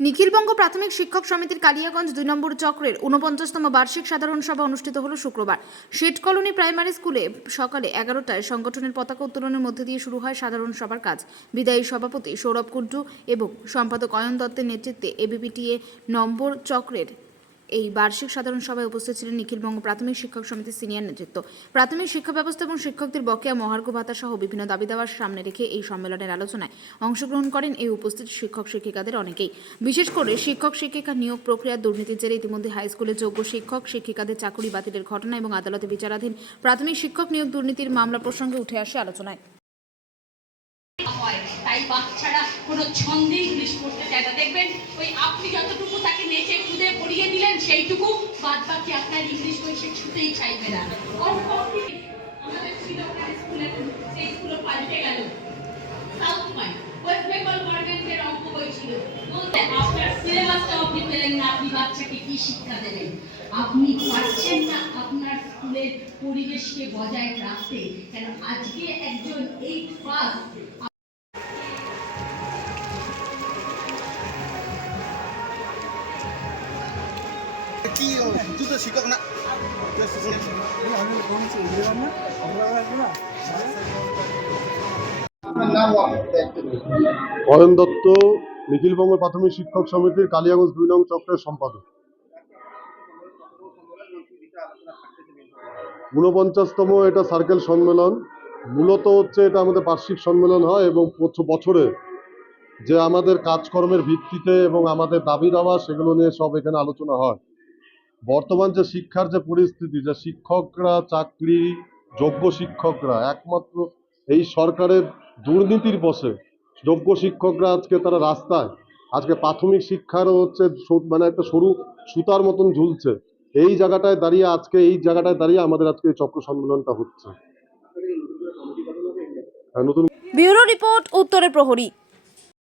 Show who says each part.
Speaker 1: নিখিলবঙ্গ প্রাথমিক শিক্ষক সমিতির কালিয়াগঞ্জ দুই নম্বর চক্রের ঊনপঞ্চাশতম বার্ষিক সাধারণ সভা অনুষ্ঠিত হলো শুক্রবার। শেঠ কলোনি প্রাইমারি স্কুলে সকালে এগারোটায় সংগঠনের পতাকা উত্তোলনের মধ্যে দিয়ে শুরু হয় সাধারণ সভার কাজ। বিদায়ী সভাপতি সৌরভ কুড্ডু এবং সম্পাদক অয়ন দত্তের নেতৃত্বে এবিপিটিএ নম্বর চক্রের এই বার্ষিক সাধারণ সভায় উপস্থিত ছিলেন নিখিলবঙ্গ প্রাথমিক শিক্ষক সমিতির সিনিয়র নেতৃত্ব। প্রাথমিক শিক্ষা ব্যবস্থা এবং শিক্ষকদের বকেয়া, মহার্ঘ ভাতা সহ বিভিন্ন দাবি দাবার সামনে রেখে এই সম্মেলনের আলোচনায় অংশগ্রহণ করেন এই উপস্থিত শিক্ষক শিক্ষিকাদের অনেকেই। বিশেষ করে শিক্ষক শিক্ষিকা নিয়োগ প্রক্রিয়ার দুর্নীতির জেরে ইতিমধ্যে হাই স্কুলে যোগ্য শিক্ষক শিক্ষিকাদের চাকুরি বাতিলের ঘটনা এবং আদালতে বিচারাধীন প্রাথমিক শিক্ষক নিয়োগ দুর্নীতির মামলা প্রসঙ্গে উঠে আসে আলোচনায়।
Speaker 2: তাই বাচ্চারা কোনো ছন্দে ইংলিশ পড়তে চায় না। দেখবেন ওই আপনি যতটুকু তাকে নেচে খুদে পড়িয়ে দিলেন, সেইটুকু বাদ বাকি আপনার ইংলিশ বই সে ছুতেই চাইবে না। আপনার স্কুলের পরিবেশকে বজায় রাখতে। কেন আজকে একজন এইট পাস
Speaker 3: অয়ন দত্ত নিখিলবঙ্গ প্রাথমিক শিক্ষক সমিতির কালিয়াগঞ্জ দুই নং চক্রের সম্পাদক। ঊনপঞ্চাশতম এটা সার্কেল সম্মেলন। মূলত হচ্ছে এটা আমাদের বার্ষিক সম্মেলন হয় এবং বছ- বছরে যে আমাদের কাজকর্মের ভিত্তিতে এবং আমাদের দাবি দাওয়া, সেগুলো নিয়ে সব এখানে আলোচনা হয়। বর্তমান যে শিক্ষার যে পরিস্থিতি যে শিক্ষকরা চাকরি যোগ্য শিক্ষকরা একমাত্র এই সরকারের দুর্নীতির বসে যোগ্য শিক্ষকরা আজকে তারা রাস্তায় আজকে প্রাথমিক শিক্ষারও হচ্ছে মানে একটা সরু সুতার মতন ঝুলছে। এই জায়গাটায় দাঁড়িয়ে আজকে এই জায়গাটায় দাঁড়িয়ে আমাদের আজকে এই চক্র সম্মেলনটা হচ্ছে। হ্যাঁ, নতুন
Speaker 1: ব্যুরো রিপোর্ট উত্তরের প্রহরী।